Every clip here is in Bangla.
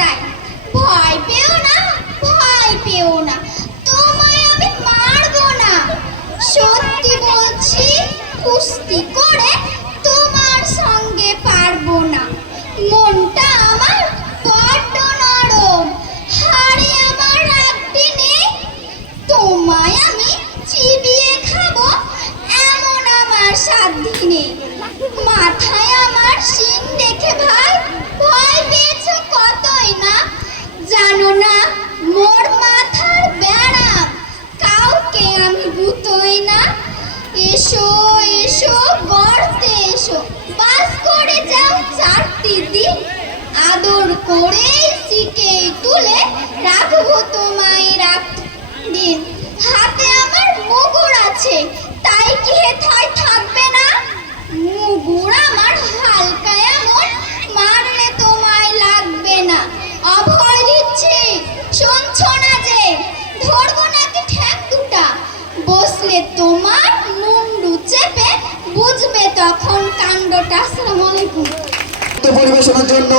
দাঁড়ায়। ভয় পেও না, ভয় পেও না, তোমায় আমি মারবো না। সত্যি বলছি, কুস্তি করে তোমার সঙ্গে পারবো না। মনটা আমার বড্ড নরম, হাড়ে আমার রাখতে নেই। তোমায় আমি চিবিয়ে খাবো এমন আমার সাধ্য নেই। মাথায় আমার শিং দেখে ভাই ভয় পেয়েছো কতই না। জানো না মোর মাথার ব্যারাম, কাউকে আমি ভূতই না। এসো এসো গর্তে এসো, বাস করে যাও 4টি দিন। আদর করে শিকে তুলে রাখবো তোমায় দিন। হাতে আমার মুগুর আছে, তাই কি হেথায় থাকবে না? মুগুর আমার হালকা এমন, মারলে তোমায় লাগবে না। অভয় দিচ্ছি, শুনছো না যে? ধরবো নাকি ঠ্যাং দুটা? বসলে তোমার মুন্ডু চেপে বুঝবে তখন কাণ্ডটা। আসসালামু আলাইকুম। পরিবেশনের জন্য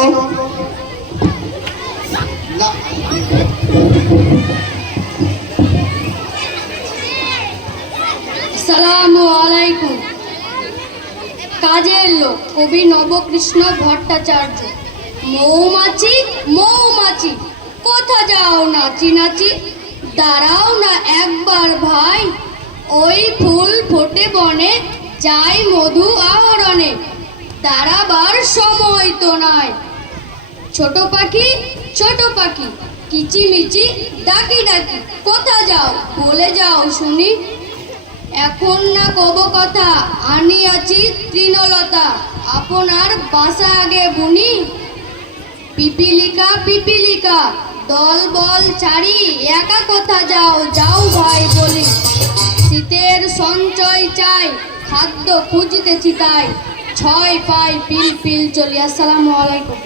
আসসালামু আলাইকুম। কাজের লোক কবি নবকৃষ্ণ ভট্টাচার্য। মৌমাছি মৌমাছি কোথা যাও নাচি নাচি, দাঁড়াও না একবার ভাই। ওই ফুল ফোটে বনে, যাই মধু আহরণে, দাঁড়াবার সময় তো নাই। ছোট পাখি কিচিমিচি ডাকি ডাকি, কোথা যাও বলে যাও শুনি। এখন না কব কথা, আনিয়াছি তৃণলতা, আপনার বাসা আগে বুনি। পিপিলিকা দল বল ছাড়ি, একা কোথা যাও যাও ভাই বলি। শীতের সঞ্চয় চাই, খাদ্য খুঁজতেছি তাই, 6 পাই পিল চলি। আসসালামু আলাইকুম।